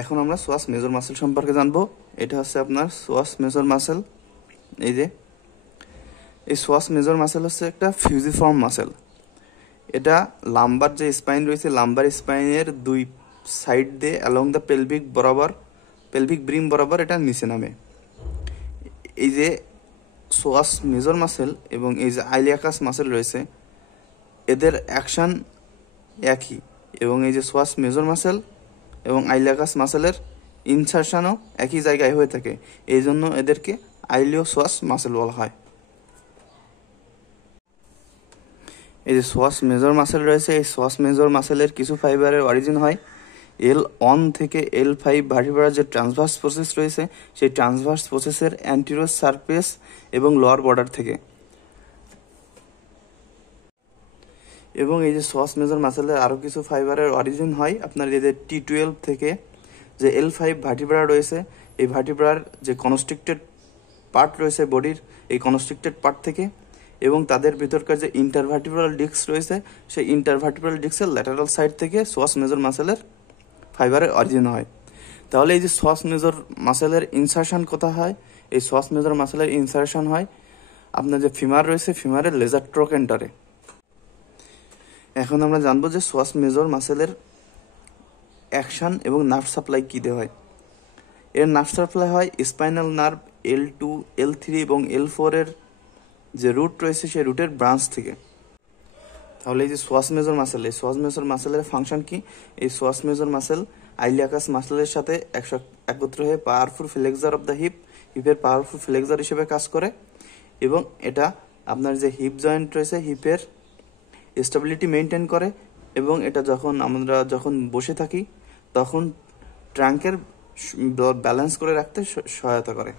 এখন আমরা সোয়াস major muscle সম্পর্কে জানবো। এটা হচ্ছে আপনার সোয়াস মেজর মাসেল। এই যে এই সোয়াস মেজর মাসেল হচ্ছে একটা ফিউজিফর্ম মাসেল। এটা লাম্বার যে স্পাইন রয়েছে, লাম্বার স্পাইনের দুই সাইড দিয়ে অ্যালং দ্য পেলভিক ব্রিম বরাবর এটা নিচে নামে। এই যে সোয়াস মেজর মাসেল এবং এই যে আইলিয়াকাস মাসেল রয়েছে, এদের অ্যাকশন একই, এবং এই যে সোয়াস মেজর মাসেল এবং আইলিয়াকাস মাসেলের ইনসারশনও একই জায়গায় হয়ে থাকে। এই জন্য এদেরকে আইলিওসোয়াস মাসেল বলা হয়। এই যে সোয়াস মেজর মাসেল রয়েছে, এই সোয়াস মেজর মাসেলের কিছু ফাইবারের অরিজিন হয় L1 থেকে L5 ভার্টিব্রার যে ট্রান্সভার্স প্রসেস রয়েছে, সেই ট্রান্সভার্স প্রসেসের অ্যান্টিরিয়র সারফেস এবং লোয়ার বর্ডার থেকে। এবং এই যে সোয়াস মেজর মাসেলের আরও কিছু ফাইবারের অরিজিন হয় আপনার এই যে T12 থেকে যে L5 ভার্টিব্রা রয়েছে, এই ভার্টিব্রার যে কনস্ট্রিক্টেড পার্ট রয়েছে বডির, এই কনস্ট্রিক্টেড পার্ট থেকে, এবং তাদের ভিতরকার যে ইন্টারভার্টিব্রাল ডিস্ক রয়েছে, সেই ইন্টারভার্টিব্রাল ডিস্কের ল্যাটারাল সাইড থেকে সোয়াস মেজর মাসেলের ফাইবারের অরিজিন হয়। তাহলে এই যে সোয়াস মেজর মাসেলের ইনসারশন কোথা হয়? এই সোয়াস মেজর মাসেলের ইনসারশন হয় আপনার যে ফিমার রয়েছে, ফিমারের লেজার ট্রোকেন্টারে। এখন আমরা জানবো যে সোয়াস মেজর মাসেলের অ্যাকশন এবং নার্ভ সাপ্লাই কী দিয়ে হয়। এর নার্ভ সাপ্লাই হয় স্পাইনাল নার্ভ L2, L3 এবং L4 এর যে রুট রয়েছে, সেই রুটের ব্রাঞ্চ থেকে। তাহলে এই যে সোয়াস মেজর মাসেল, এই সোয়াস মেজর মাসেলের ফাংশন কি? এই সোয়াস মেজর মাসেল আইলিয়াকাস মাসেলের সাথে একত্র হয়ে পাওয়ারফুল ফ্লেক্সার অফ দ্য হিপের পাওয়ারফুল ফ্লেক্সার হিসেবে কাজ করে, এবং এটা আপনার যে হিপ জয়েন্ট রয়েছে, হিপের স্টেবিলিটি মেনটেন করে, এবং এটা আমরা যখন বসে থাকি তখন ট্রাঙ্কের ব্যালেন্স করে রাখতে সহায়তা করে।